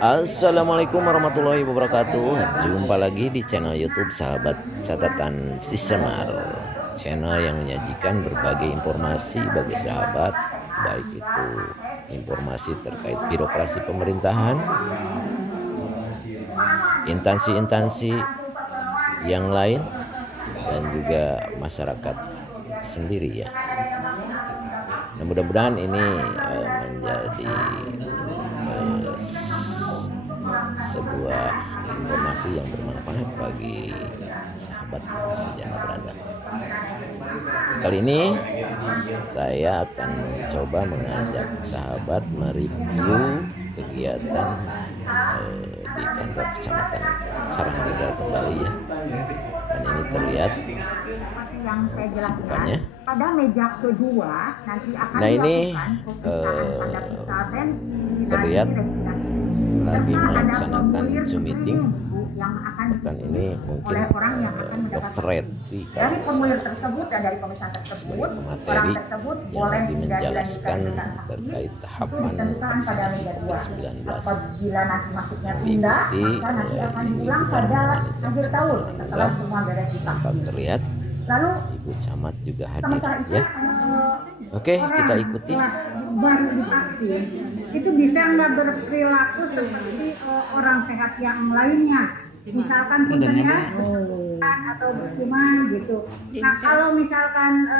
Assalamualaikum warahmatullahi wabarakatuh. Jumpa lagi di channel YouTube Sahabat Catatan Si Semar, channel yang menyajikan berbagai informasi bagi sahabat, baik itu informasi terkait birokrasi pemerintahan, instansi-instansi yang lain, dan juga masyarakat sendiri ya. Nah, mudah-mudahan ini menjadi sebuah informasi yang bermanfaat bagi sahabat sejarah berada. Kali ini saya akan mencoba mengajak sahabat mereview kegiatan di kantor kecamatan Karangregal kembali ya. Dan ini terlihat kesibukannya. Pada meja kedua nanti akan nah ini terlihat lagi melaksanakan Zoom meeting. Bahkan ini mungkin Dr. Reti dari formulir tersebut dan dari pemeriksaan tersebut orang tersebut boleh menjelaskan terkait tahapan vaksinasi COVID-19 apabila nanti masuknya tunda maka nanti akan diulang pada akhir tahun setelah semua beres divaksin. Terlihat Lalu Ibu Camat juga hadir ya. Oke, kita ikuti. Baru divaksin itu bisa nggak berperilaku seperti orang sehat yang lainnya, misalkan puntennya atau berciuman gitu. Nah kalau misalkan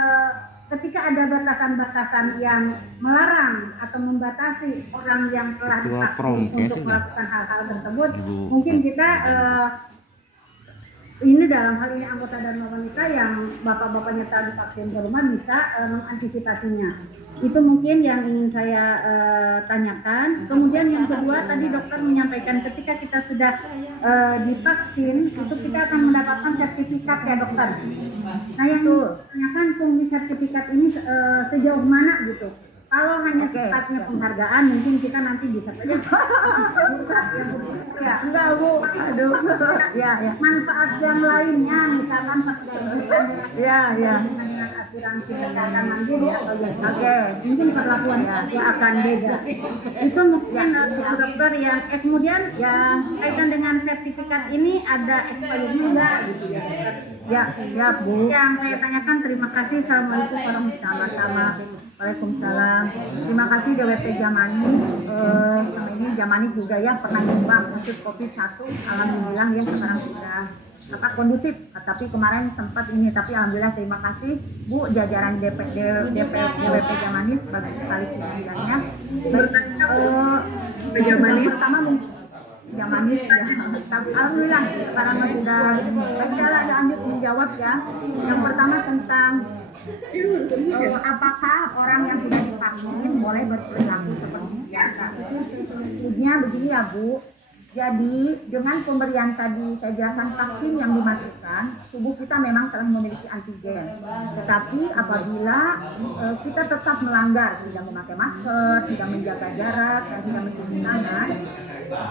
ketika ada batasan-batasan yang melarang atau membatasi orang yang telah divaksin untuk melakukan hal-hal tersebut, mungkin kita ini dalam hal ini anggota dan wanita yang bapak-bapaknya telah divaksin ke rumah bisa mengantisipasinya. Itu mungkin yang ingin saya tanyakan. Kemudian yang kedua tadi dokter menyampaikan ketika kita sudah divaksin itu kita akan mendapatkan sertifikat ya dokter. Nah yang tanyakan fungsi sertifikat ini sejauh mana gitu. Kalau hanya sifatnya penghargaan mungkin kita nanti bisa saja ya enggak Bu, aduh ya manfaat yang lainnya misalkan fasilitas asuransi kesehatan mandiri atau mungkin perlakuan ya akan beda. Itu mungkin dokter yang kemudian yang kaitan dengan sertifikat ini ada expiry enggak gitu ya Bu. Yang saya tanyakan terima kasih. Assalamualaikum warahmatullahi wabarakatuh. Waalaikumsalam. Terima kasih DWP Jamani. Sama ini Jamani juga ya pernah nyumbang untuk COVID-1. Alhamdulillah ya sekarang sudah kondusif. Tapi kemarin sempat ini. Tapi alhamdulillah terima kasih Bu jajaran DWP Jamani sebagai sekali pimpinan. Baik Jamani pertama Jamani ya. Alhamdulillah sekarang sudah baik jalan lanjut menjawab ya. Yang pertama tentang apakah orang yang sudah divaksin boleh berperilaku seperti biasa? Itu sesungguhnya begini ya Bu. Jadi dengan pemberian tadi saya jelaskan vaksin yang dimasukkan, tubuh kita memang telah memiliki antigen. Tetapi apabila kita tetap melanggar, tidak memakai masker, tidak menjaga jarak, dan tidak mencuci tangan,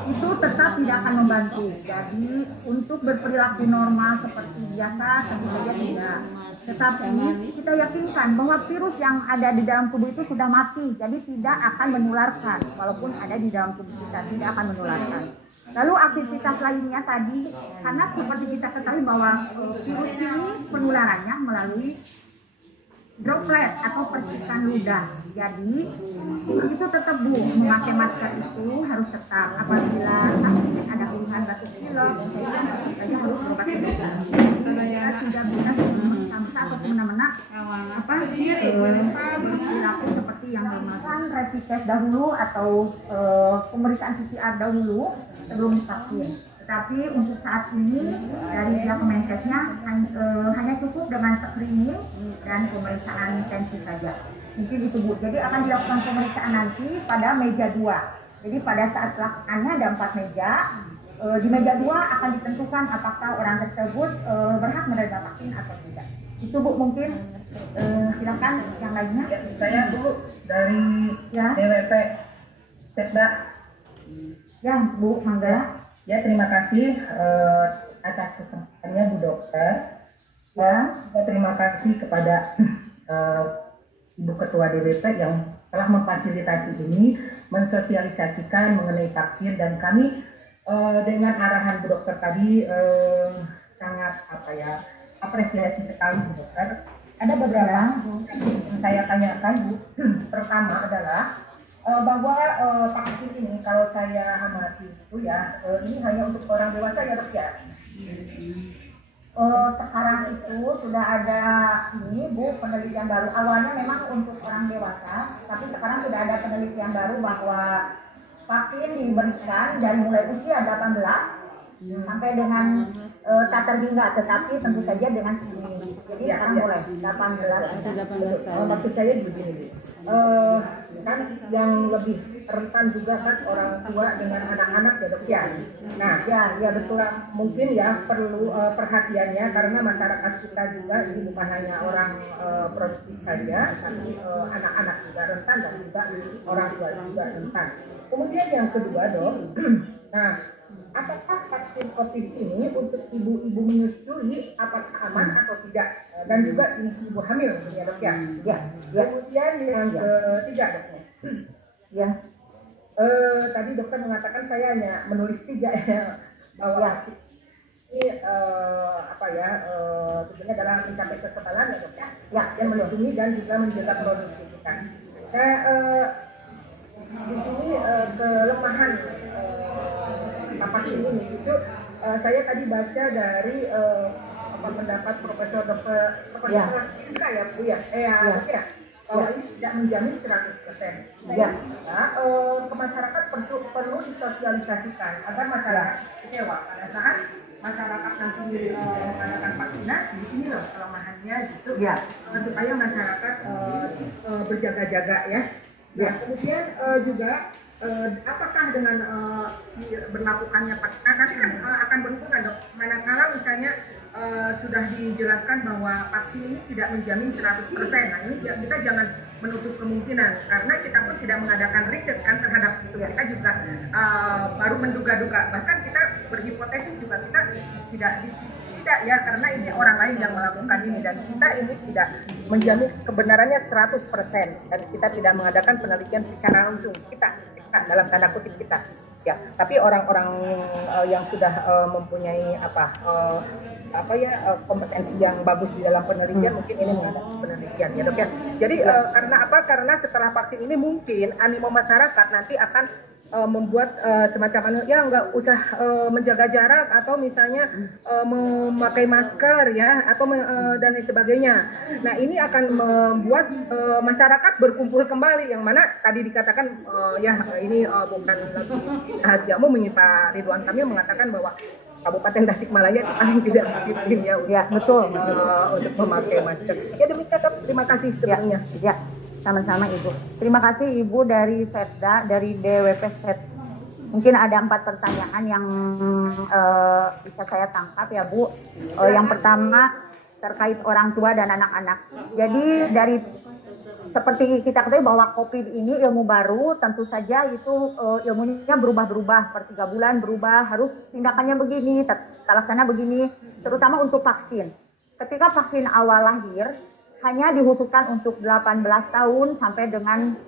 itu tetap tidak akan membantu. Jadi untuk berperilaku normal seperti biasa tentu saja tidak. Tetapi kita yakinkan bahwa virus yang ada di dalam tubuh itu sudah mati, jadi tidak akan menularkan. Walaupun ada di dalam tubuh kita tidak akan menularkan. Lalu aktivitas lainnya tadi, karena seperti kita ketahui bahwa virus ini penularannya melalui droplet atau percikan ludah. Jadi itu tetap Bu, memakai masker itu harus tetap. Apabila ada keluhan batuk pilek, saja harus berobat ke dokter. Kita tidak bisa samsa atau semena-mena berperilaku seperti yang melakukan rapid test dahulu atau pemeriksaan PCR dahulu sebelum divaksin. Tetapi untuk saat ini dari pihak Kemenkesnya hanya cukup dengan screening dan pemeriksaan tensi saja. Mungkin itu Bu. Jadi akan dilakukan pemeriksaan nanti pada meja 2. Jadi pada saat pelaksanaannya ada 4 meja. Di meja 2 akan ditentukan apakah orang tersebut berhak menerima vaksin atau tidak. Itu Bu mungkin. Silakan yang lainnya. Ya, saya dulu dari DWP Cekda. Ya Bu, mangga. Ya terima kasih atas kesempatannya Bu Dokter. Ya, terima kasih kepada Ibu Ketua DWP yang telah memfasilitasi ini, mensosialisasikan mengenai vaksin, dan kami dengan arahan Bu Dokter tadi sangat apresiasi sekali Bu Dokter. Ada beberapa yang saya tanyakan Bu. Pertama adalah bahwa vaksin ini kalau saya amati itu ya ini hanya untuk orang dewasa ya Dok ya? Sekarang itu sudah ada ini Bu penelitian baru. Awalnya memang untuk orang dewasa, tapi sekarang sudah ada penelitian baru bahwa vaksin diberikan dari mulai usia 18 sampai dengan tak terhingga, tetapi tentu saja dengan screening. Jadi sekarang mulai 18 tahun. Maksud saya begini, kan yang lebih rentan juga kan orang tua dengan anak-anak ya Dok ya. Nah ya betul, mungkin ya perlu perhatiannya karena masyarakat kita juga ini bukan hanya orang produktif saja, tapi anak-anak juga rentan dan juga orang tua juga rentan. Kemudian yang kedua Dok, nah apakah vaksin COVID ini untuk ibu-ibu menyusui apakah aman atau tidak, dan juga ibu hamil ya Dok ya? Ya. Kemudian yang ketiga Dok ya. Tadi dokter mengatakan saya hanya menulis 3 ya bahwa vaksin ini tujuannya adalah mencapai kekebalan ya Dok ya, yang melindungi dan juga menjaga produktivitas. Nah di sini kelemahan vaksin ini justru saya tadi baca dari pendapat Profesor Indra ya Bu ya, bahwa ini tidak menjamin 100%. Ke masyarakat perlu disosialisasikan agar masyarakat kecewa pada saat masyarakat nanti mengadakan vaksinasi. Ini loh kelemahannya gitu ya, supaya masyarakat berjaga-jaga ya. Nah, kemudian juga apakah dengan berlakukannya vaksin kan akan berhubungan Dok, manakala misalnya sudah dijelaskan bahwa vaksin ini tidak menjamin 100%. Nah ini kita jangan menutup kemungkinan karena kita pun tidak mengadakan riset kan terhadap itu. Kita juga baru menduga-duga, bahkan kita berhipotesis juga kita tidak ya, karena ini orang lain yang melakukan ini dan kita ini tidak menjamin kebenarannya 100% dan kita tidak mengadakan penelitian secara langsung kita dalam tanda kutip kita ya, tapi orang-orang yang sudah mempunyai kompetensi yang bagus di dalam penelitian mungkin ini mengadakan penelitian ya Dok ya. Jadi karena karena setelah vaksin ini mungkin animo masyarakat nanti akan membuat semacam ya nggak usah menjaga jarak atau misalnya memakai masker ya atau dan lain sebagainya. Nah ini akan membuat masyarakat berkumpul kembali, yang mana tadi dikatakan ini bukan lagi rahasia umum, Pak Ridwan Kamil mengatakan bahwa Kabupaten Tasikmalaya itu paling tidak disiplin ya betul. Untuk memakai masker. Ya demikian Dok, terima kasih sebelumnya. Ya. Sama-sama Ibu. Terima kasih Ibu dari Setda, dari DWP Set. Mungkin ada 4 pertanyaan yang bisa saya tangkap ya Bu. Yang pertama terkait orang tua dan anak-anak. Jadi dari seperti kita ketahui bahwa COVID ini ilmu baru, tentu saja itu ilmunya berubah-berubah per 3 bulan berubah, harus tindakannya begini, laksana begini, terutama untuk vaksin. Ketika vaksin awal lahir hanya dikhususkan untuk 18 tahun sampai dengan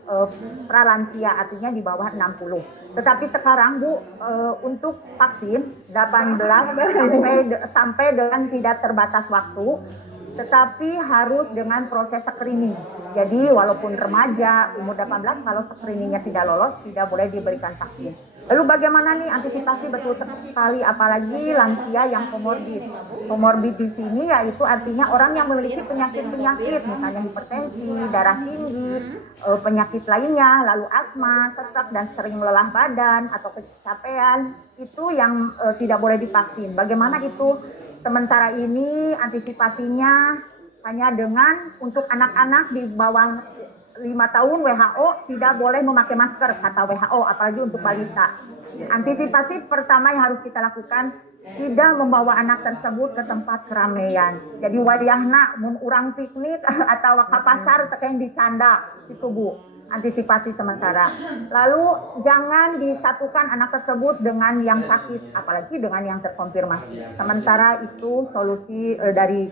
pralansia, artinya di bawah 60. Tetapi sekarang Bu, untuk vaksin 18 sampai dengan tidak terbatas waktu, tetapi harus dengan proses screening. Jadi walaupun remaja umur 18, kalau screeningnya tidak lolos, tidak boleh diberikan vaksin. Lalu bagaimana nih antisipasi? Betul sekali, apalagi lansia yang komorbid. Komorbid di sini yaitu artinya orang yang memiliki penyakit-penyakit, misalnya hipertensi, darah tinggi, penyakit lainnya, lalu asma, sesak dan sering lelah badan atau kecapean, itu yang tidak boleh divaksin. Bagaimana itu? Sementara ini antisipasinya hanya dengan untuk anak-anak di bawah 5 tahun WHO tidak boleh memakai masker, kata WHO, apalagi untuk balita. Antisipasi pertama yang harus kita lakukan, tidak membawa anak tersebut ke tempat keramaian. Jadi wayahna mun urang piknik atau ke pasar tekeng dicanda itu Bu. antisipasi sementara. Lalu jangan disatukan anak tersebut dengan yang sakit, apalagi dengan yang terkonfirmasi. Sementara itu solusi dari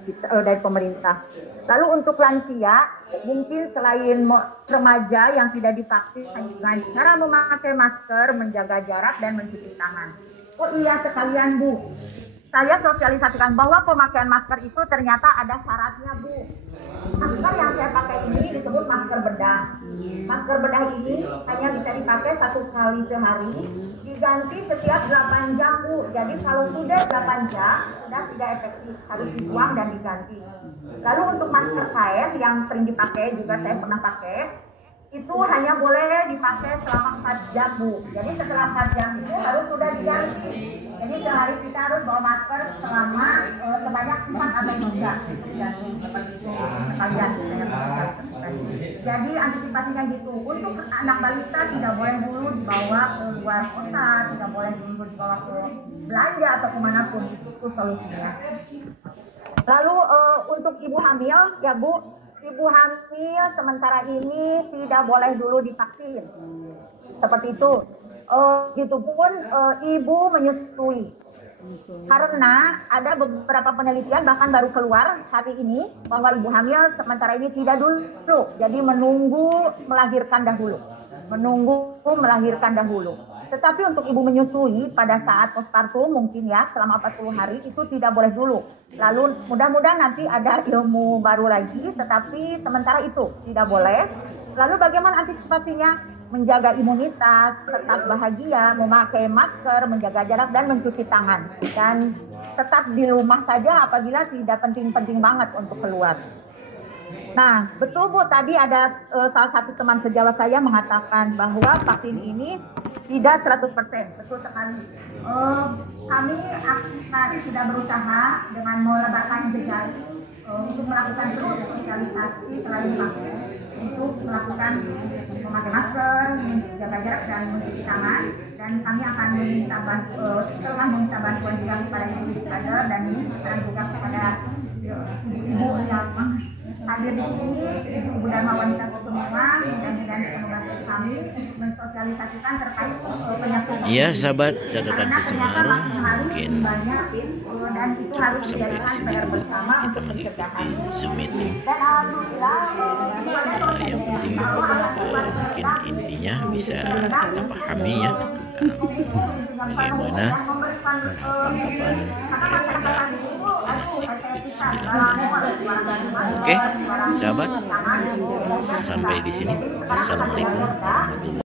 pemerintah. Lalu untuk lansia, mungkin selain remaja yang tidak divaksin, dengan cara memakai masker, menjaga jarak dan mencuci tangan. Oh iya sekalian Bu, saya sosialisasikan bahwa pemakaian masker itu ternyata ada syaratnya Bu. Masker yang saya pakai ini disebut masker bedah. Masker bedah ini hanya bisa dipakai 1 kali sehari, diganti setiap 8 jam Bu. Jadi kalau sudah 8 jam, sudah tidak efektif, harus dibuang dan diganti. Lalu untuk masker kain yang sering dipakai, juga saya pernah pakai, itu hanya boleh dipakai selama 4 jam Bu. Jadi setelah 4 jam itu harus sudah diganti. Jadi sehari kita harus bawa masker selama sebanyak 4 atau 3. Seperti itu sekalian saya menjelaskan. Jadi antisipasinya gitu. Untuk anak balita tidak boleh dulu dibawa ke luar kota, tidak boleh dulu dibawa ke belanja atau kemanapun. Itu solusinya. Lalu untuk ibu hamil ya Bu, ibu hamil sementara ini tidak boleh dulu divaksin. Seperti itu. Gitu pun ibu menyusui. Karena ada beberapa penelitian bahkan baru keluar hari ini bahwa ibu hamil sementara ini tidak dulu. Jadi menunggu melahirkan dahulu. Tetapi untuk ibu menyusui pada saat postpartum mungkin ya selama 40 hari itu tidak boleh dulu. Lalu mudah-mudahan nanti ada ilmu baru lagi, tetapi sementara itu tidak boleh. Lalu bagaimana antisipasinya? Menjaga imunitas, tetap bahagia, memakai masker, menjaga jarak dan mencuci tangan. Dan tetap di rumah saja apabila tidak penting-penting banget untuk keluar. Nah, betul Bu, tadi ada salah satu teman sejawat saya mengatakan bahwa vaksin ini tidak 100%, betul sekali. Kami akan sudah berusaha dengan melebarkan jejaring untuk melakukan terus sosialisasi selain vaksin, untuk melakukan memakai masker, menjaga jarak dan mencuci tangan. Dan kami akan setelah meminta bantuan juga kepada ibu kader dan sekarang juga kepada ibu-ibu yang hadir di sini, ibu Dharma Wanita semua dan membantu kami mensosialisasikan terkait penyakit. Iya sahabat catatan Sisemar, mungkin dan itu harus sampai di dijadikan sini PR dulu bersama kita untuk mengikuti pencegahan. Zoom meeting. Dan alhamdulillah Yang penting mungkin intinya bisa kita pahami ya tentang bagaimana penerapan daripada vaksinasi COVID-19. Oke, sahabat, sampai di sini. Assalamualaikum warahmatullahi wabarakatuh.